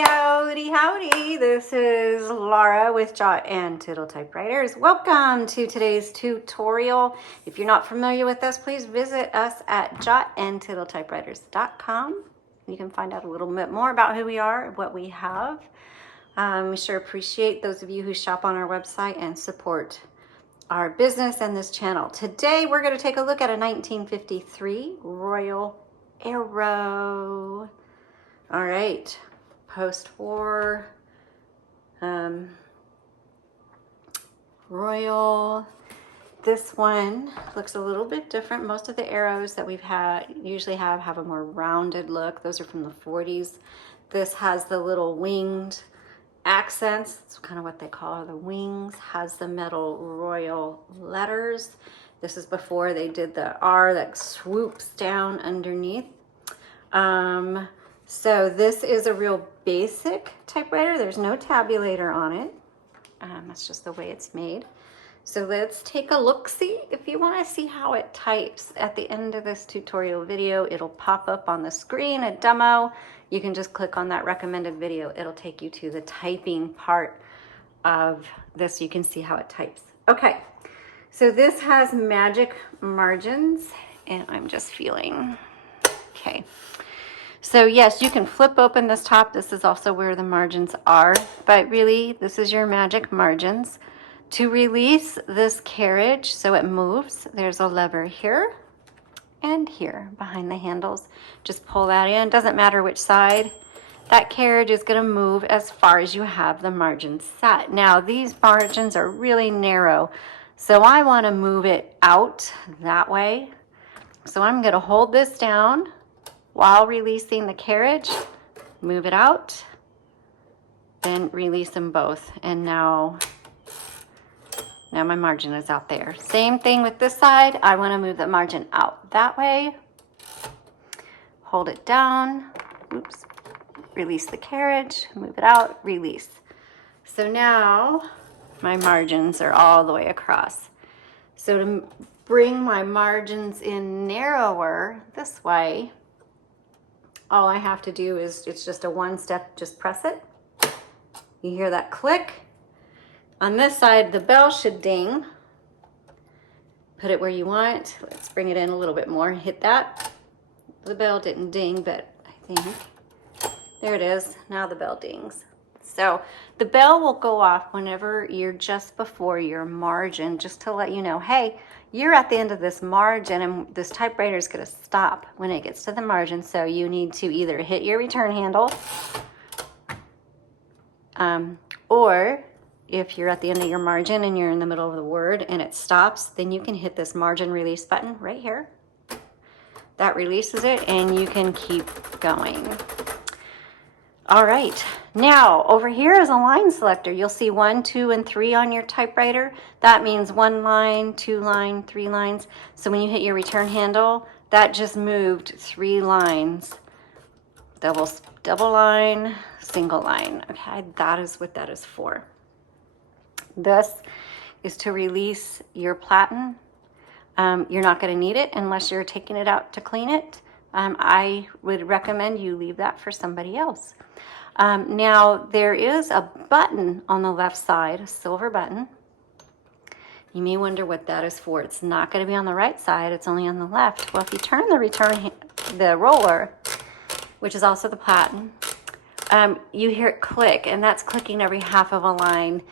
Howdy, howdy. This is Laura with Jot and Tittle Typewriters. Welcome to today's tutorial. If you're not familiar with us, please visit us at jotandtittletypewriters.com. You can find out a little bit more about who we are, what we have. We sure appreciate those of you who shop on our website and support our business and this channel. Today, we're going to take a look at a 1953 Royal Arrow. All right, post-war Royal. This one looks a little bit different. Most of the arrows that we've usually have a more rounded look. Those are from the 40s. This has the little winged accents. It's kind of what they call the wings. Has the metal royal letters. This is before they did the R that swoops down underneath. So this is a real basic typewriter. There's no tabulator on it. That's just the way it's made. So let's take a look-see. If you want to see how it types at the end of this tutorial video, it'll pop up on the screen, a demo. You can just click on that recommended video. It'll take you to the typing part of this. You can see how it types. Okay, so this has magic margins, and I'm just feeling, okay. So yes, you can flip open this top. This is also where the margins are, but really this is your magic margins. To release this carriage so it moves, there's a lever here and here behind the handles. Just pull that in, doesn't matter which side. That carriage is gonna move as far as you have the margins set. Now these margins are really narrow, so I wanna move it out that way. So I'm gonna hold this down while releasing the carriage, move it out, then release them both. And now my margin is out there. Same thing with this side. I want to move the margin out that way. Hold it down. Oops. Release the carriage, move it out, release. So now my margins are all the way across. So to bring my margins in narrower this way, all I have to do is, it's just a one step, just press it. You hear that click. On this side, the bell should ding. Put it where you want. Let's bring it in a little bit more. Hit that. The bell didn't ding, but I think, there it is. Now the bell dings. So the bell will go off whenever you're just before your margin, just to let you know, hey, you're at the end of this margin and this typewriter is going to stop when it gets to the margin. So you need to either hit your return handle, or if you're at the end of your margin and you're in the middle of the word and it stops, then you can hit this margin release button right here. That releases it and you can keep going. All right, now over here is a line selector. You'll see 1, 2, and 3 on your typewriter. That means 1 line, 2 line, 3 lines. So when you hit your return handle, that just moved 3 lines. Double line, single line. Okay, that is what that is for. This is to release your platen. You're not going to need it unless you're taking it out to clean it. I would recommend you leave that for somebody else. Now there is a button on the left side, a silver button. You may wonder what that is for. It's not going to be on the right side, it's only on the left. Well, if you turn the roller, which is also the platen, you hear it click, and that's clicking every half of a line,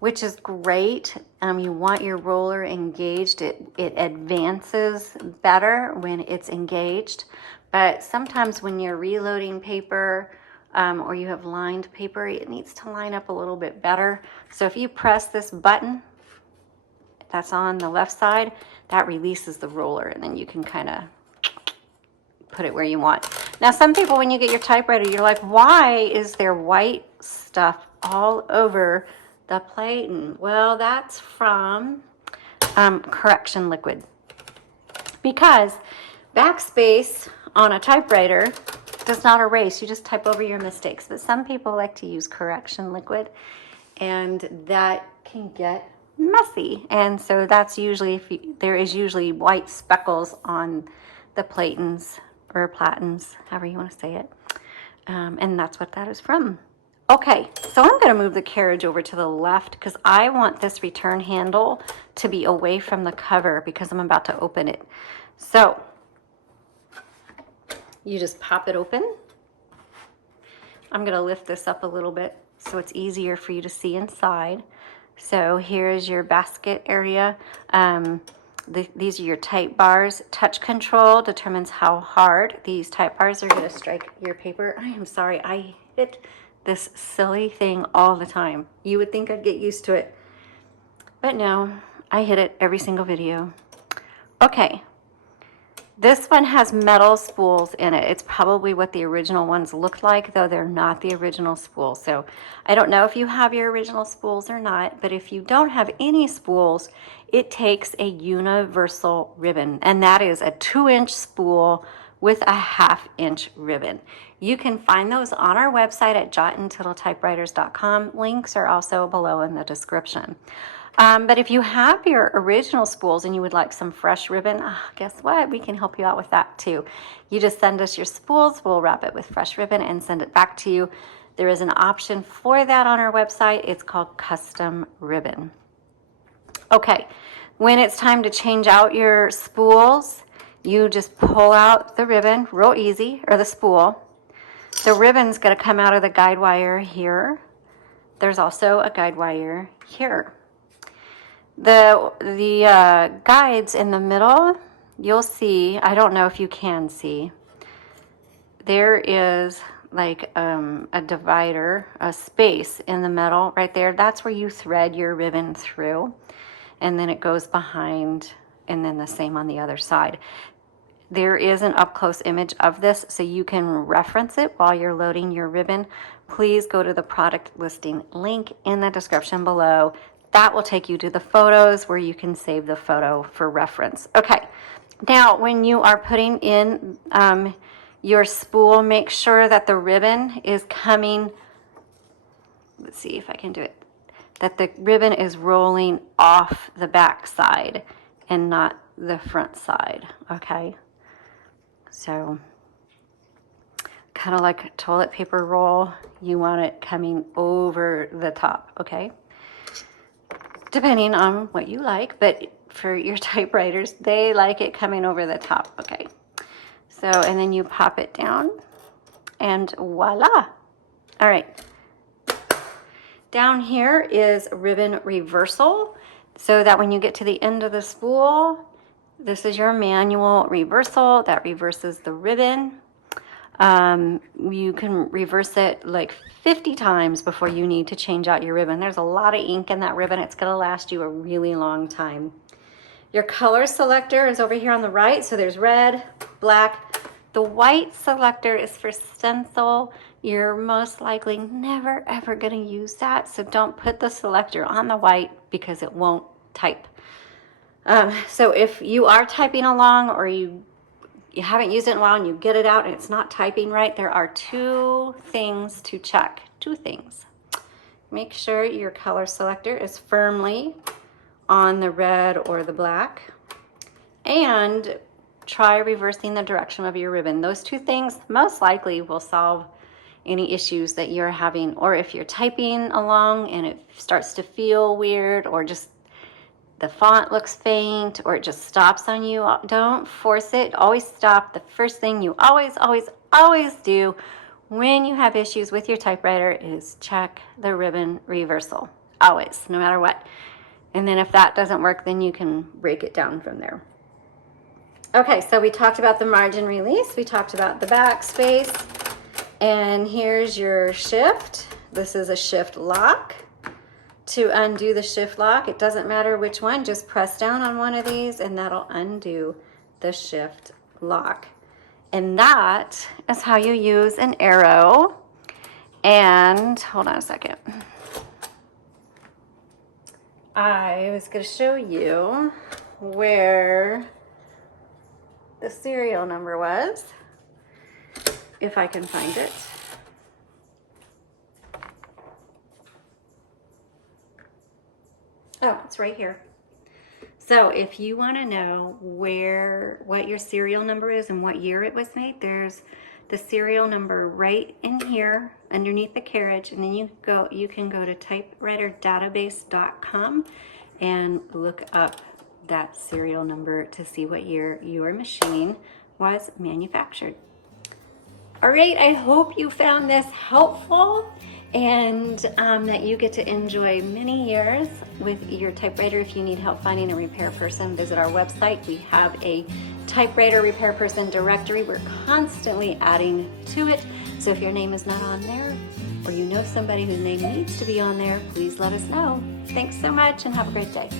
which is great. You want your roller engaged. It advances better when it's engaged. But sometimes when you're reloading paper or you have lined paper, it needs to line up a little bit better. So if you press this button that's on the left side, that releases the roller, and then you can kind of put it where you want. Now, some people, when you get your typewriter, you're like, why is there white stuff all over the platen? Well, that's from correction liquid. Because backspace on a typewriter does not erase. You just type over your mistakes. But some people like to use correction liquid, and that can get messy. And so that's usually, there is usually white speckles on the platens, or platens, however you want to say it. And that's what that is from. Okay, so I'm going to move the carriage over to the left because I want this return handle to be away from the cover because I'm about to open it. So you just pop it open. I'm going to lift this up a little bit so it's easier for you to see inside. So here's your basket area. These are your type bars. Touch control determines how hard these type bars are going to strike your paper. I am sorry, I hit this silly thing all the time. You would think I'd get used to it, but no, I hit it every single video. Okay, this one has metal spools in it. It's probably what the original ones looked like, though they're not the original spools. So I don't know if you have your original spools or not, but if you don't have any spools, it takes a universal ribbon, and that is a 2-inch spool with a 1/2-inch ribbon. You can find those on our website at jotandtittletypewriters.com. Links are also below in the description. But if you have your original spools and you would like some fresh ribbon, guess what? We can help you out with that too. You just send us your spools, we'll wrap it with fresh ribbon and send it back to you. There is an option for that on our website. It's called custom ribbon. Okay, when it's time to change out your spools, you just pull out the ribbon, real easy, or the spool. The ribbon's going to come out of the guide wire here. There's also a guide wire here. The guides in the middle, you'll see, I don't know if you can see, there is like a divider, a space in the middle right there. That's where you thread your ribbon through, and then it goes behind, and then the same on the other side. There is an up-close image of this, so you can reference it while you're loading your ribbon. Please go to the product listing link in the description below. That will take you to the photos where you can save the photo for reference. Okay, now when you are putting in your spool, make sure that the ribbon is coming, let's see if I can do it, that the ribbon is rolling off the back side and not the front side, okay? So kind of like a toilet paper roll, you want it coming over the top, okay? Depending on what you like, but for your typewriters, they like it coming over the top, okay? So, and then you pop it down, and voila. All right. Down here is ribbon reversal, so that when you get to the end of the spool, this is your manual reversal that reverses the ribbon. You can reverse it like 50 times before you need to change out your ribbon. There's a lot of ink in that ribbon. It's going to last you a really long time. Your color selector is over here on the right. So there's red, black. The white selector is for stencil. You're most likely never ever going to use that. So don't put the selector on the white because it won't type. So if you are typing along or you haven't used it in a while and you get it out and it's not typing right, there are 2 things to check. 2 things. Make sure your color selector is firmly on the red or the black, and try reversing the direction of your ribbon. Those 2 things most likely will solve any issues that you're having, or if you're typing along and it starts to feel weird, or just the font looks faint, or it just stops on you. Don't force it. Always stop. The first thing you always do when you have issues with your typewriter is check the ribbon reversal. Always, no matter what. And then if that doesn't work, then you can break it down from there. Okay, so we talked about the margin release. We talked about the backspace. And here's your shift. This is a shift lock. To undo the shift lock, it doesn't matter which one, just press down on one of these and that'll undo the shift lock. And that is how you use an arrow. And hold on a second. I was going to show you where the serial number was, if I can find it. Oh, it's right here. So if you want to know what your serial number is and what year it was made, there's the serial number right in here underneath the carriage, and then you can go to typewriterdatabase.com and look up that serial number to see what year your machine was manufactured. All right, I hope you found this helpful and that you get to enjoy many years with your typewriter. If you need help finding a repair person, visit our website. We have a typewriter repair person directory. We're constantly adding to it. So if your name is not on there, or you know somebody whose name needs to be on there, please let us know. Thanks so much and have a great day.